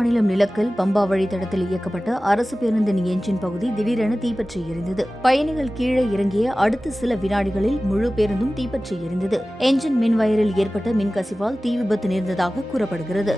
மாநிலம் நிலக்கல் பம்பா வழித்தடத்தில் இயக்கப்பட்ட அரசு பேருந்தின் எஞ்சின் பகுதி திடீரென தீப்பற்றி எரிந்தது. பயணிகள் கீழே இறங்கிய அடுத்த சில வினாடிகளில் முழு பேருந்தும் தீப்பற்றி எரிந்தது. எஞ்சின் மின் வயரில் ஏற்பட்ட மின்கசிவால் தீ விபத்து நேர்ந்ததாக கூறப்படுகிறது.